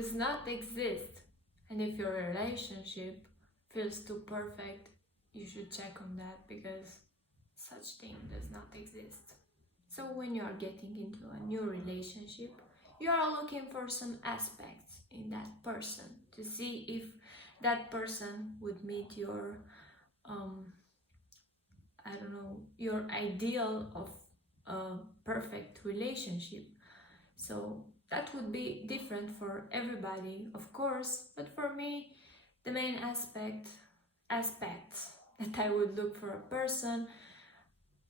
does not exist. And if your relationship feels too perfect, you should check on that, because such thing does not exist. So when you are getting into a new relationship, you are looking for some aspects in that person to see if that person would meet your I don't know, your ideal of a perfect relationship. So that would be different for everybody, of course, but for me, the main aspects that I would look for a person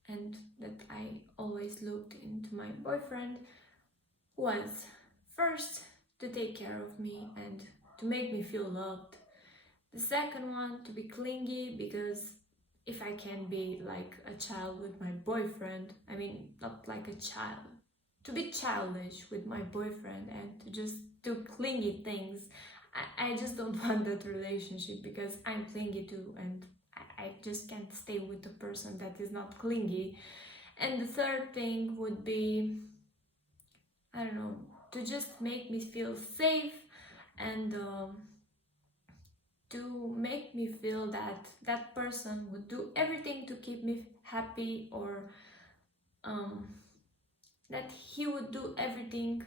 and that I always looked into my boyfriend was first to take care of me and to make me feel loved. The second one, to be clingy, because if I can be like a child with my boyfriend, I mean, not like a child, to be childish with my boyfriend and to just do clingy things, I just don't want that relationship, because I'm clingy too, and I just can't stay with a person that is not clingy. And the third thing would be, I don't know, to just make me feel safe and to make me feel that that person would do everything to keep me happy, or that he would do everything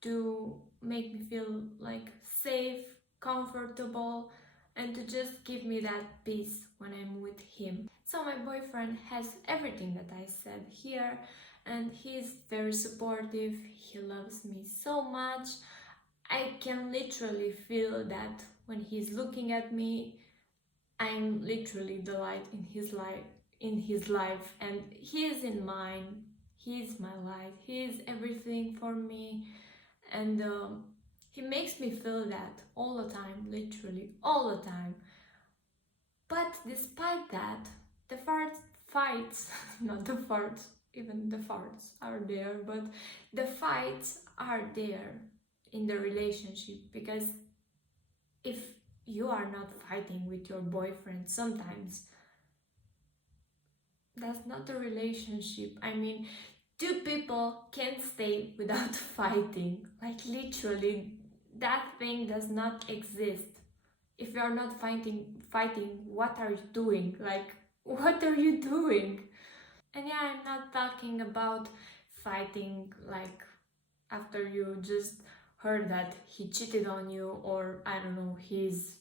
to make me feel like safe, comfortable, and to just give me that peace when I'm with him. So my boyfriend has everything that I said here, and he's very supportive, he loves me so much. I can literally feel that when he's looking at me, I'm literally the light in his life, and he is in mine. He's my light, he is everything for me, and he makes me feel that all the time, literally all the time. But despite that, the fights, not the farts, even the farts are there, but the fights are there in the relationship, because if you are not fighting with your boyfriend sometimes, that's not a relationship. I mean, two people can't stay without fighting. Like literally, that thing does not exist. If you are not fighting, what are you doing? Like, what are you doing? And yeah, I'm not talking about fighting like after you just heard that he cheated on you, or I don't know, he's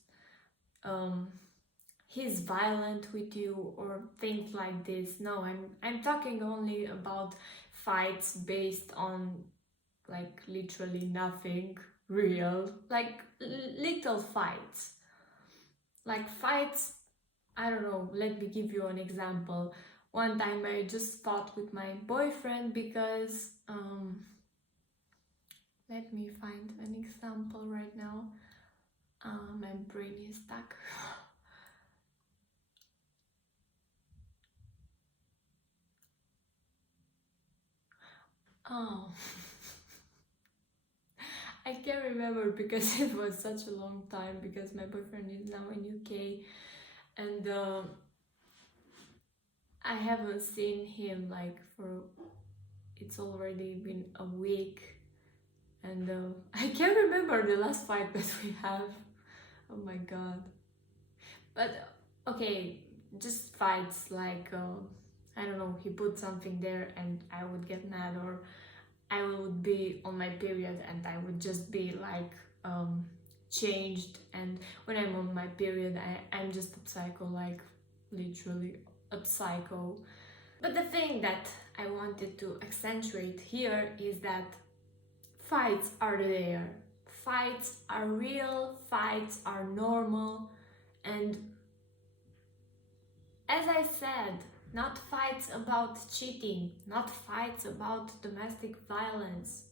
violent with you or things like this. No, I'm talking only about fights based on like literally nothing real, like little fights. Like fights, I don't know, let me give you an example. One time I just fought with my boyfriend because let me find an example right now. My brain is stuck. Oh, I can't remember because it was such a long time, because my boyfriend is now in UK, and I haven't seen him like for, it's already been a week, and I can't remember the last fight that we have. Oh my god. But okay, just fights like I don't know, he put something there and I would get mad, or I would be on my period and I would just be like changed, and when I'm on my period I'm just a psycho, like literally a psycho. But the thing that I wanted to accentuate here is that fights are there. Fights are real, fights are normal, and as I said, not fights about cheating, not fights about domestic violence.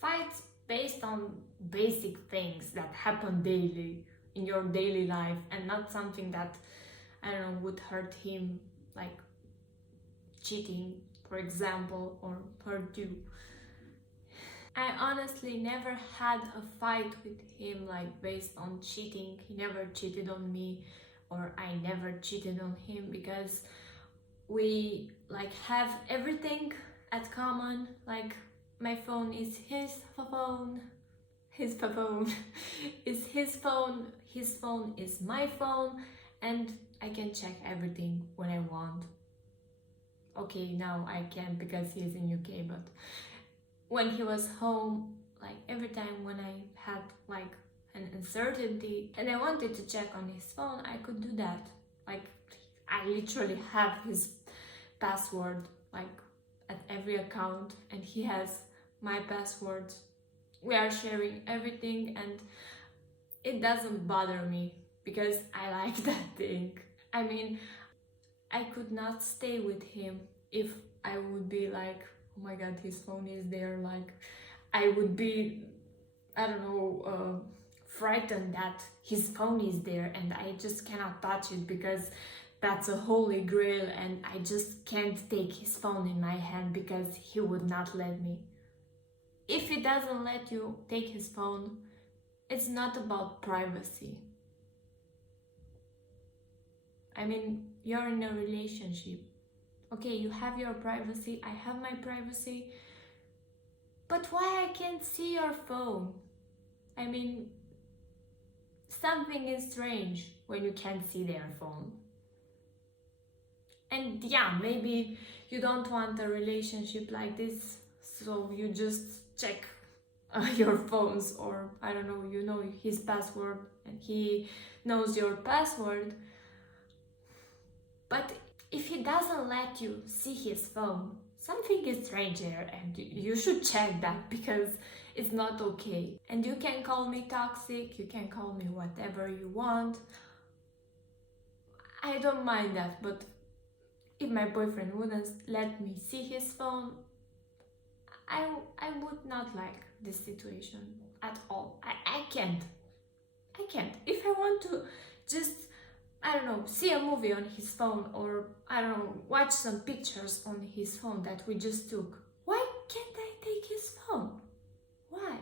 Fights based on basic things that happen daily in your daily life, and not something that, I don't know, would hurt him, like cheating, for example, or hurt you. I honestly never had a fight with him like based on cheating. He never cheated on me, or I never cheated on him, because we like have everything at common. Like my phone is his phone, his phone is his phone is my phone, and I can check everything when I want. Okay, now I can't because he's in UK, but when he was home, like every time when I had like an uncertainty and I wanted to check on his phone, I could do that. Like I literally have his password like at every account, and he has my password. We are sharing everything, and it doesn't bother me because I like that thing. I mean, I could not stay with him if I would be like, oh my god, his phone is there. Like I would be, I don't know, frightened that his phone is there and I just cannot touch it because that's a holy grail, and I just can't take his phone in my hand because he would not let me. If he doesn't let you take his phone, it's not about privacy. I mean, you're in a relationship. Okay, you have your privacy, I have my privacy. But why I can't see your phone? I mean, something is strange when you can't see their phone. And yeah, maybe you don't want a relationship like this, so you just check your phones, or I don't know, you know his password and he knows your password. But if he doesn't let you see his phone, something is strange there, and you should check that because it's not okay. And you can call me toxic, you can call me whatever you want. I don't mind that, but if my boyfriend wouldn't let me see his phone, I would not like this situation at all. I can't. If I want to just, I don't know, see a movie on his phone, or I don't know, watch some pictures on his phone that we just took, why can't I take his phone? Why?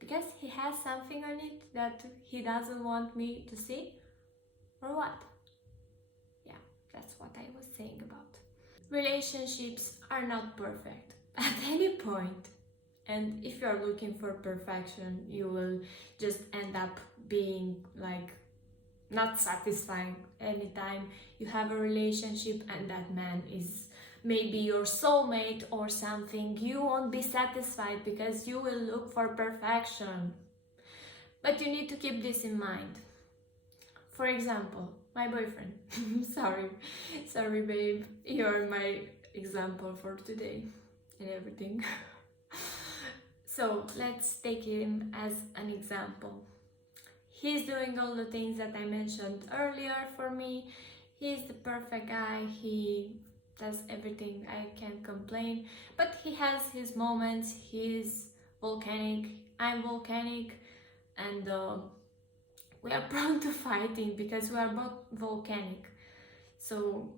Because he has something on it that he doesn't want me to see? Or what? Yeah, that's what I was saying about. Relationships are not perfect at any point. And if you're looking for perfection, you will just end up being like not satisfying. Anytime you have a relationship and that man is maybe your soulmate or something, you won't be satisfied because you will look for perfection. But you need to keep this in mind. For example, my boyfriend. sorry babe, you're my example for today and everything. So let's take him as an example. He's doing all the things that I mentioned earlier for me. He's the perfect guy. He does everything. I can't complain. But he has his moments. He's volcanic. I'm volcanic. And we are prone to fighting because we are both volcanic. So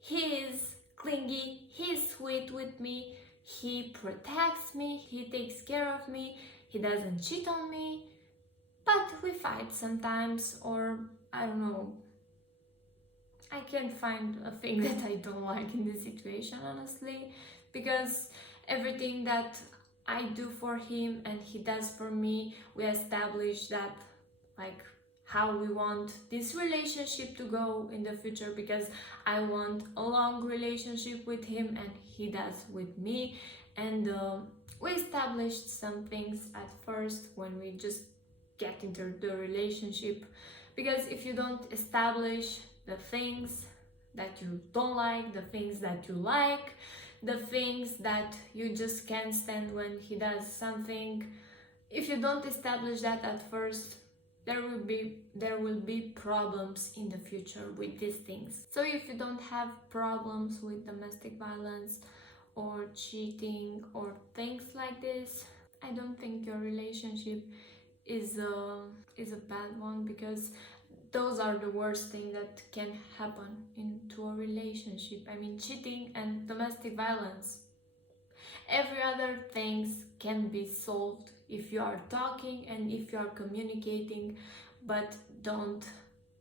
he is clingy. He's sweet with me. He protects me. He takes care of me. He doesn't cheat on me. But we fight sometimes, or I don't know, I can't find a thing that I don't like in this situation, honestly, because everything that I do for him and he does for me, we establish that like how we want this relationship to go in the future, because I want a long relationship with him and he does with me. And we established some things at first when we just get into the relationship, because if you don't establish the things that you don't like, the things that you like, the things that you just can't stand when he does something, if you don't establish that at first, there will be problems in the future with these things. So if you don't have problems with domestic violence or cheating or things like this, I don't think your relationship is a bad one, because those are the worst thing that can happen into a relationship. I mean, cheating and domestic violence. Every other things can be solved if you are talking and if you are communicating, but don't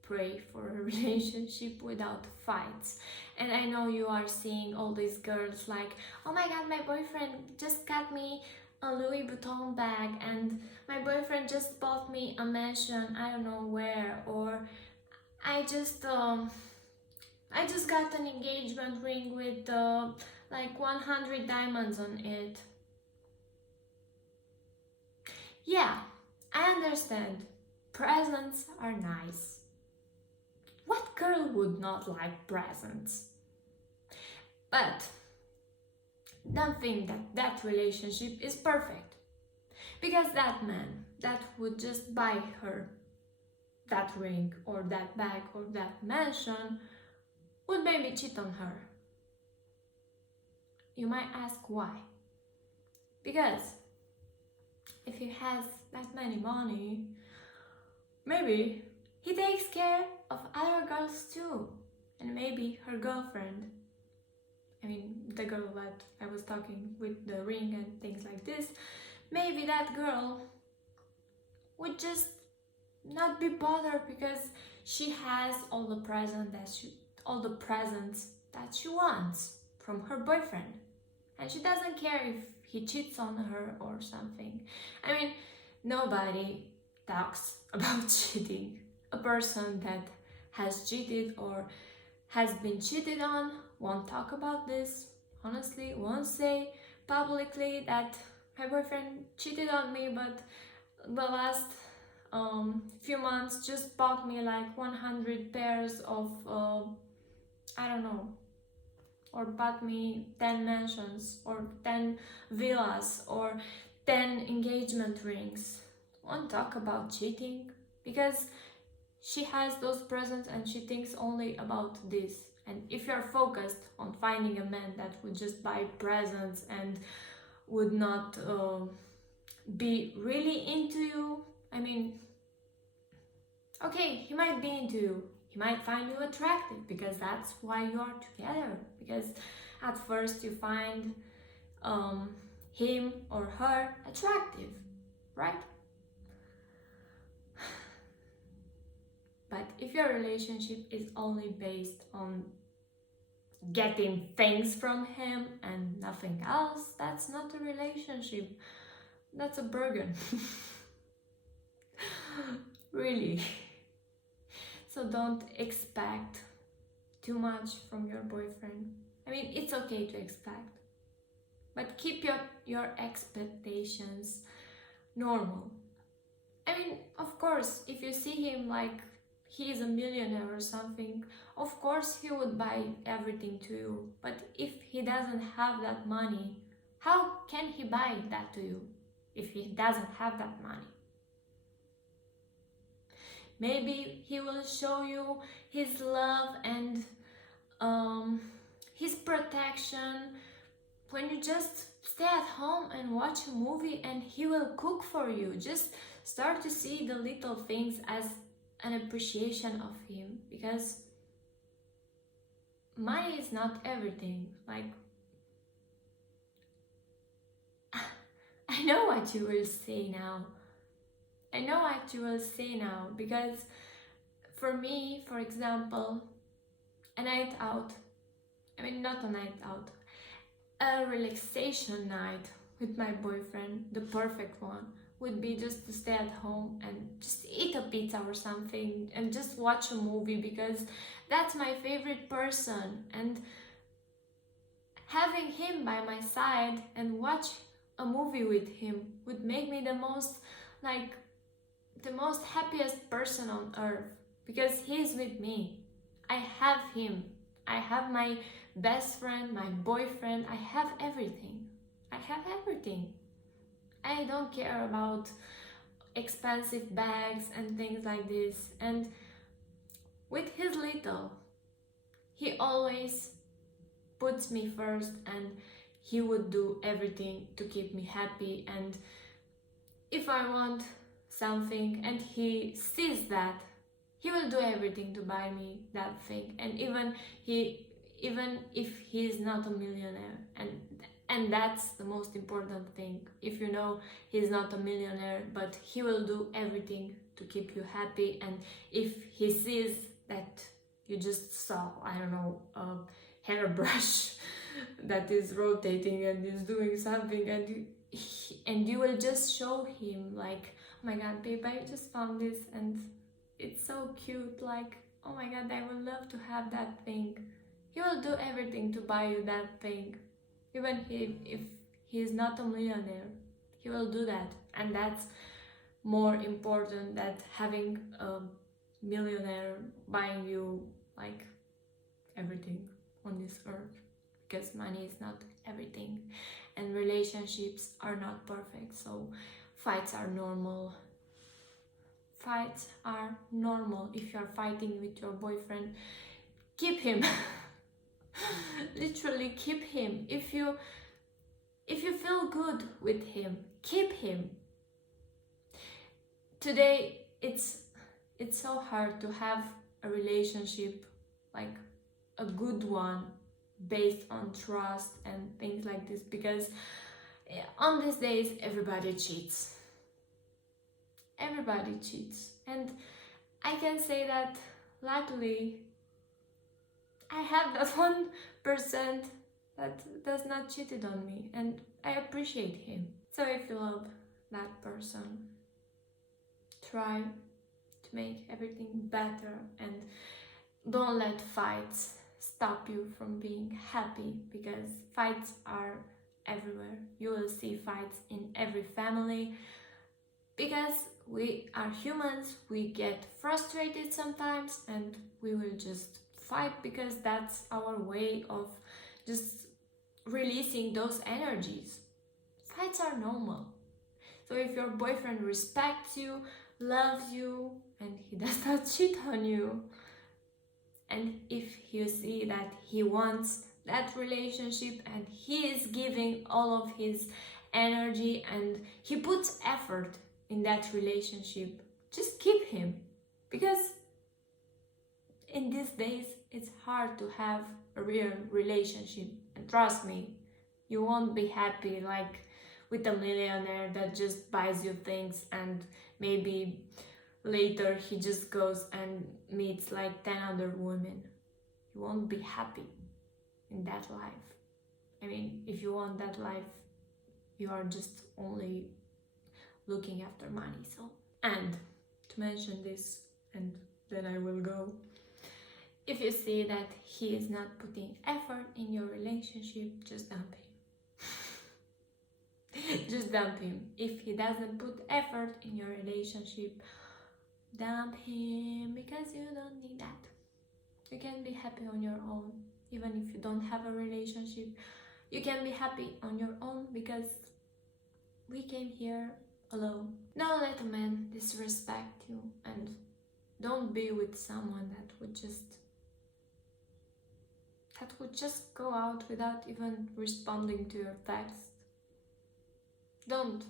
pray for a relationship without fights. And I know you are seeing all these girls like, oh my god, my boyfriend just got me a Louis Vuitton bag and my boyfriend just bought me a mansion, I don't know where, or I just got an engagement ring with like 100 diamonds on it. Yeah, I understand. Presents are nice. What girl would not like presents? But don't think that that relationship is perfect. Because that man that would just buy her that ring or that bag or that mansion would maybe cheat on her. You might ask why. Because if he has that many money, maybe he takes care of other girls too. And maybe her girlfriend, I mean the girl that I was talking with the ring and things like this, maybe that girl would just not be bothered because she has all the presents that she wants from her boyfriend, and she doesn't care if he cheats on her or something. I mean, nobody talks about cheating. A person that has cheated or has been cheated on won't talk about this, honestly, won't say publicly that my boyfriend cheated on me, but the last few months just bought me like 100 pairs of I don't know, or bought me 10 mansions or 10 villas or 10 engagement rings. Won't talk about cheating because she has those presents and she thinks only about this. And if you're focused on finding a man that would just buy presents and would not be really into you, I mean, okay, he might be into you, he might find you attractive because that's why you are together, because at first you find him or her attractive, right? But if your relationship is only based on getting things from him and nothing else, that's not a relationship, that's a bargain. Really. So don't expect too much from your boyfriend. I mean, it's okay to expect, but keep your expectations normal. I mean, of course, if you see him like he is a millionaire or something, of course he would buy everything to you. But if he doesn't have that money, how can he buy that to you if he doesn't have that money? Maybe he will show you his love and his protection when you just stay at home and watch a movie, and he will cook for you. Just start to see the little things as an appreciation of him, because money is not everything. Like, I know what you will say now. I know what you will say now, because for me, for example, a night out, I mean not a night out, a relaxation night with my boyfriend, the perfect one, would be just to stay at home and just eat a pizza or something and just watch a movie, because that's my favorite person, and having him by my side and watch a movie with him would make me the most happiest person on earth, because he's with me. I have him. I have my best friend, my boyfriend. I have everything. I have everything. I don't care about expensive bags and things like this. And with his little, he always puts me first, and he would do everything to keep me happy. And if I want something and he sees that, he will do everything to buy me that thing. And even if he's not a millionaire, and that's the most important thing. If you know he's not a millionaire, but he will do everything to keep you happy. And if he sees that you just saw, I don't know, a hairbrush that is rotating and is doing something, and and you will just show him like, oh my god babe, I just found this and it's so cute, like, oh my god, I would love to have that thing. He will do everything to buy you that thing. Even if he is not a millionaire, he will do that. And that's more important than having a millionaire buying you like everything on this earth, because money is not everything and relationships are not perfect. So fights are normal. Fights are normal. If you are fighting with your boyfriend, keep him. Literally keep him. If you feel good with him, keep him. Today it's so hard to have a relationship, like a good one, based on trust and things like this, because on these days everybody cheats. Everybody cheats. And I can say that luckily I have that 1% that does not cheated on me, and I appreciate him. So if you love that person, try to make everything better and don't let fights stop you from being happy, because fights are everywhere. You will see fights in every family, because we are humans, we get frustrated sometimes and we will just fight, because that's our way of just releasing those energies. Fights are normal. So if your boyfriend respects you, loves you, and he does not cheat on you, and if you see that he wants that relationship and he is giving all of his energy and he puts effort in that relationship, just keep him. Because in these days it's hard to have a real relationship, and trust me, you won't be happy like with a millionaire that just buys you things and maybe later he just goes and meets like 10 other women. You won't be happy in that life. I mean, if you want that life, you are just only looking after money. So, and to mention this, and then I will go, if you see that he is not putting effort in your relationship, just dump him. Just dump him. If he doesn't put effort in your relationship, dump him, because you don't need that. You can be happy on your own. Even if you don't have a relationship, you can be happy on your own, because we came here alone. Don't let a man disrespect you, and don't be with someone that would just go out without even responding to your text. Don't.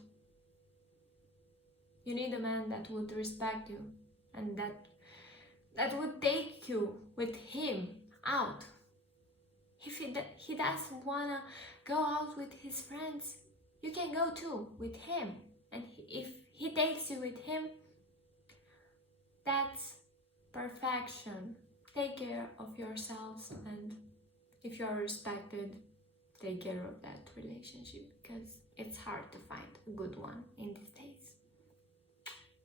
You need a man that would respect you and that would take you with him out. If he doesn't wanna go out with his friends, you can go too with him. And if he takes you with him, that's perfection. Take care of yourselves, and if you are respected, take care of that relationship, because it's hard to find a good one in these days.